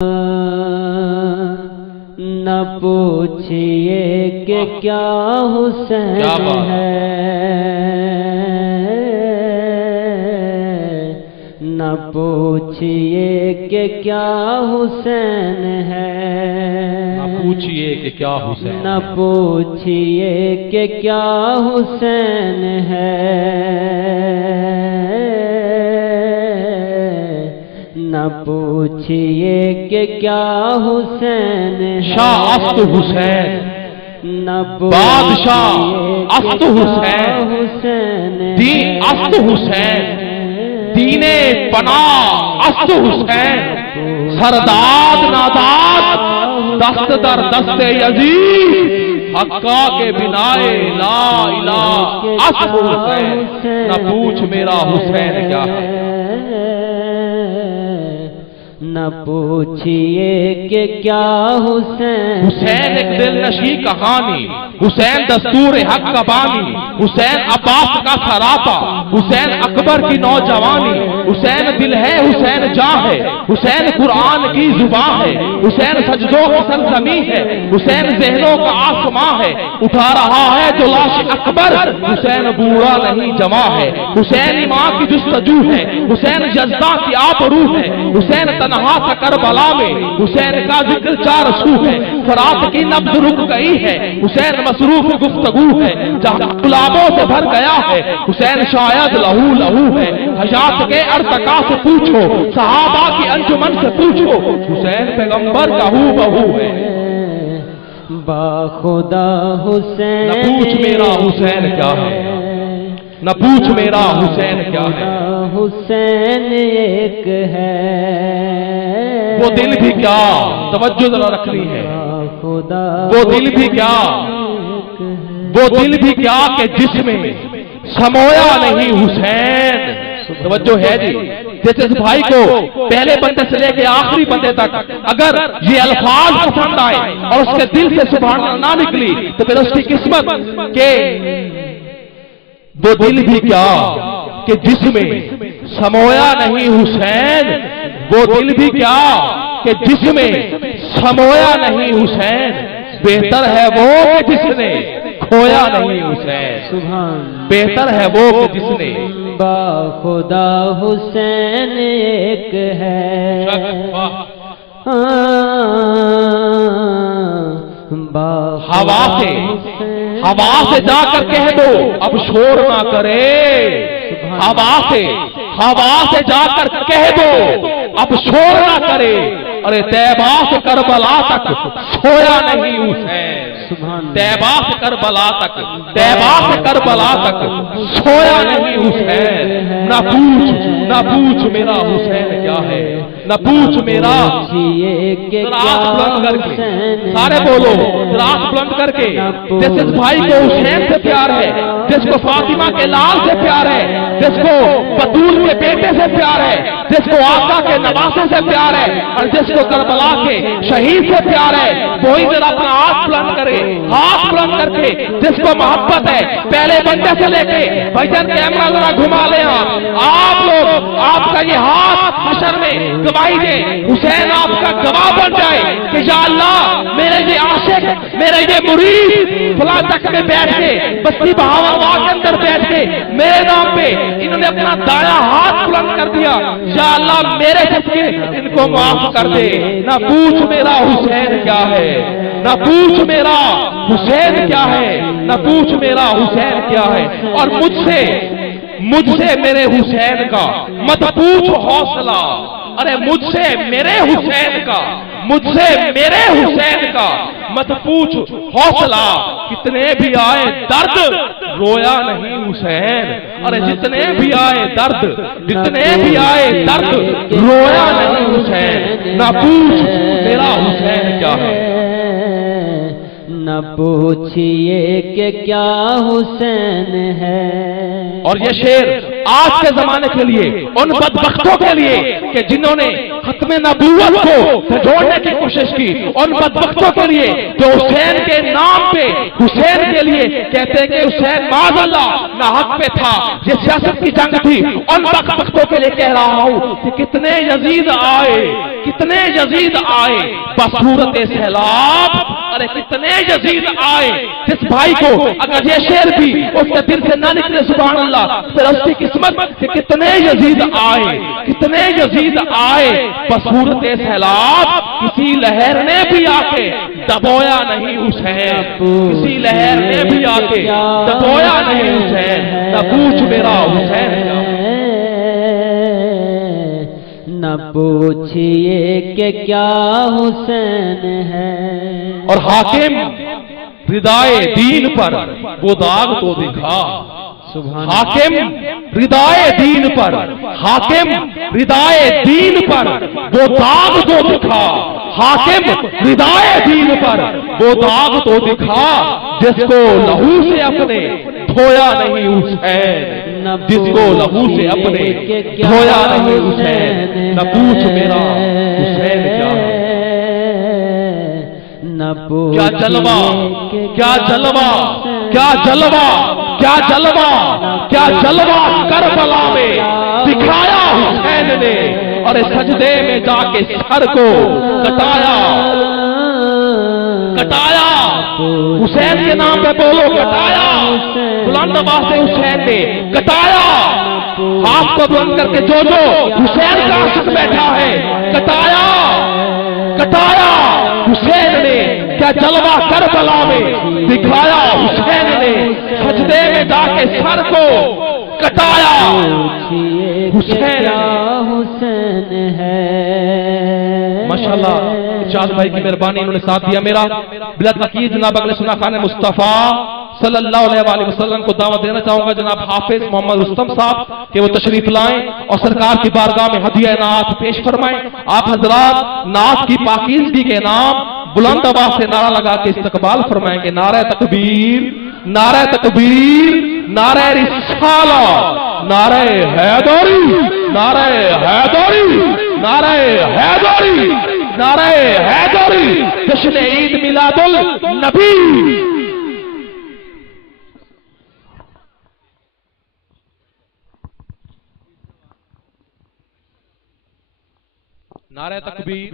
न पूछिए कि क्या हुसैन है, न पूछिए कि क्या हुसैन है, न पूछिए कि क्या हुसैन, न पूछिए कि क्या हुसैन है, न पूछिए कि क्या हुसैन है। शाह अस्त हुसैन, न बादशाह अस्त हुसैन, हुसैन दीन अस्त हुसैन, दीने पना अस्त हुसैन, सरदाद नादाद दस्त दर दस्ते यजीद, हक्का के बिनाए ला इलाह अस्त हुसैन। न पूछ मेरा हुसैन क्या है, न पूछिए कि क्या हुसैन। हुसैन एक दिल नशी कहानी, हुसैन दस्तूर हक का बानी, हुसैन अब्बास का सरापा, हुसैन अकबर की नौजवानी, हुसैन दिल है हुसैन जान है, हुसैन कुरान की जुबान है, हुसैन सजदों की सरजमी है, हुसैन ज़हनों का आसमां है, उठा रहा है जो लाश अकबर, हुसैन बूढ़ा नहीं जमा है, हुसैन माँ की जुस्तजू है, हुसैन जज्बा की आबरू है, हुसैन तन्हा था करबला में, हुसैन का जिक्र चार सू है, फरात की नब्ज रुक गई है, हुसैन मसरूफ गुफ्तगू है, जहां गुलाबों से भर गया है, हुसैन शायद लहू लहू है, हयात के अर्तका से पूछो, सहाबा की अंजुमन से पूछो, हुसैन पैगंबर का हू बहू है। बाखुदा हुसैन, न पूछ मेरा हुसैन क्या है, न पूछ मेरा हुसैन क्या है, हुसैन एक है, वो दिल भी क्या, तवज्जो जरा रखनी है, खुदा वो दिल भी क्या, वो दिल भी क्या कि जिसमें समोया नहीं हुसैन। तवज्जो है जी, जैसे इस भाई को पहले बंदे से लेके आखिरी बंदे तक अगर ये अल्फाज पसंद आए और उसके दिल से सुभान ना निकली तो फिर उसकी किस्मत के वो दिल भी क्या कि जिसमें समोया नहीं हुसैन, वो दिल भी क्या कि जिसमें समोया नहीं हुसैन, बेहतर है वो कि जिसने खोया नहीं हुसैन, बेहतर है वो कि जिसने। बाखुदा हुसैन एक है, हवा से जाकर कह दो अब शोर ना करे, हवा से जाकर कह दो अब शोर ना करे, अरे तैबा से करबला तक सोया नहीं हुसैन, तैबा से करबला तक, तैबा से करबला तक सोया नहीं हुसैन। ना पूछ मेरा हुसैन क्या है, न पूछ मेरा। रात बुलंद करके सारे बोलो, रात बुलंद करके जिस भाई को हुसैन से प्यार है, जिसको फातिमा के लाल से प्यार है, जिसको बतूल के बेटे से प्यार है, जिसको आका के नवासे से प्यार है और जिसको करबला के शहीद से प्यार है, वही जरा अपना हाथ बुलंद करे, हाथ बुलंद करके जिसको मोहब्बत है पहले बंदे से लेके भाईजान कैमरा जरा घुमा ले आप लोग, आपका ये हाथ हशर में गवाही दे, हुसैन आपका गवाह बन जाए कि या अल्लाह मेरे ये आशिक, मेरे ये मुरीद फला तक में बैठ के बस्ती बहावा के अंदर बैठ के मेरे नाम पे इन्होंने अपना दाया हाथ बुलंद कर दिया, या अल्लाह मेरे सबके इनको माफ कर दे। ना पूछ मेरा हुसैन क्या है, ना पूछ मेरा हुसैन क्या है, ना पूछ मेरा हुसैन क्या है, और मुझसे मेरे हुसैन का मत पूछ हौसला, अरे मुझसे मेरे हुसैन का, मुझसे मेरे हुसैन का मत पूछ हौसला, कितने भी आए दर्द रोया नहीं हुसैन, अरे जितने भी आए दर्द, जितने भी आए दर्द रोया नहीं हुसैन। ना पूछ मेरा हुसैन क्या है, न पूछिए कि क्या हुसैन है। और ये शेर आज के जमाने के लिए, उन बदबख्तों के लिए कि जिन्होंने खत्मे नबूवत को जोड़ने की कोशिश की। उन बदबख्तों के लिए जो हुसैन के नाम पे, हुसैन के लिए कहते हैं कि हुसैन माज़अल्लाह ना हक पे था, ये सियासत की जंग थी। उन बदबख्तों के लिए कह रहा हूं कि कितने यजीद आए, कितने यजीद आए बसूरत सैलाब। अरे कितने यजीद आए, जिस भाई को अगर ये शेर भी उसके दिल से ना निकले सुभान अल्लाह, फिर उसकी किस्मत कि कितने यजीद आए, कितने यजीद आए बसूरत सैलाब। किसी लहर ने भी आके दबोया नहीं हुसैन, किसी लहर ने भी आके दबोया नहीं हुसैन। न पूछ मेरा हुसैन क्या, न पूछिए कि क्या हुसैन है। और हाकिम रिदाए दीन पर वो दाग तो दिखा। हाकिम रिदाए दीन पर, हाकिम रिदाए दीन पर वो दाग तो दिखा। हाकिम रिदाए दीन पर वो दाग तो दिखा, जिसको लहू से अपने धोया नहीं हुसैन, जिसको लहू से अपने धोया नहीं हुसैन। न पूछ मेरा हुसैन क्या है। क्या जलवा, क्या जलवा, क्या जलवा, क्या जलवा, क्या जलवा करबला में दिखाया हुसैन ने। और सजदे में जाके सर को कटाया, कटाया। हुसैन के नाम पे बोलो कटाया। बुलंद आवाज से हुसैन ने कटाया। हाथ को बुलंद करके जो जो हुसैन का आशिक बैठा है, कटाया, कटाया हुसैन ने। क्या जलवा करबला में दिखाया हुसैन ने। सजदे में जाके सर को कटाया हुसैन है। माशाल्लाह इरशाद भाई की मेहरबानी, इन्होंने साथ दिया मेरा। बिलात फकीर जनाब अगले सुना खान मुस्तफ़ा सल्लल्लाहु अलैहि वसल्लम को दावत देना चाहूंगा जनाब हाफिज मोहम्मद रुस्तम साहब कि वो तशरीफ लाएं और सरकार की बारगाह में हदिया नात पेश फरमाएं। आप हजरात नात की पाकीज़गी के नाम बुलंद आवाज से नारा लगा के इस्तकबाल फरमाएंगे। नारा तकबीर, नारा तकबीर, नारा रिसाला, नारा हैदरी, नारा हैदरी, नारा हैदरी, नारा हैदरी। जश्न ईद मिलादुल नबी। नारा तकबीर।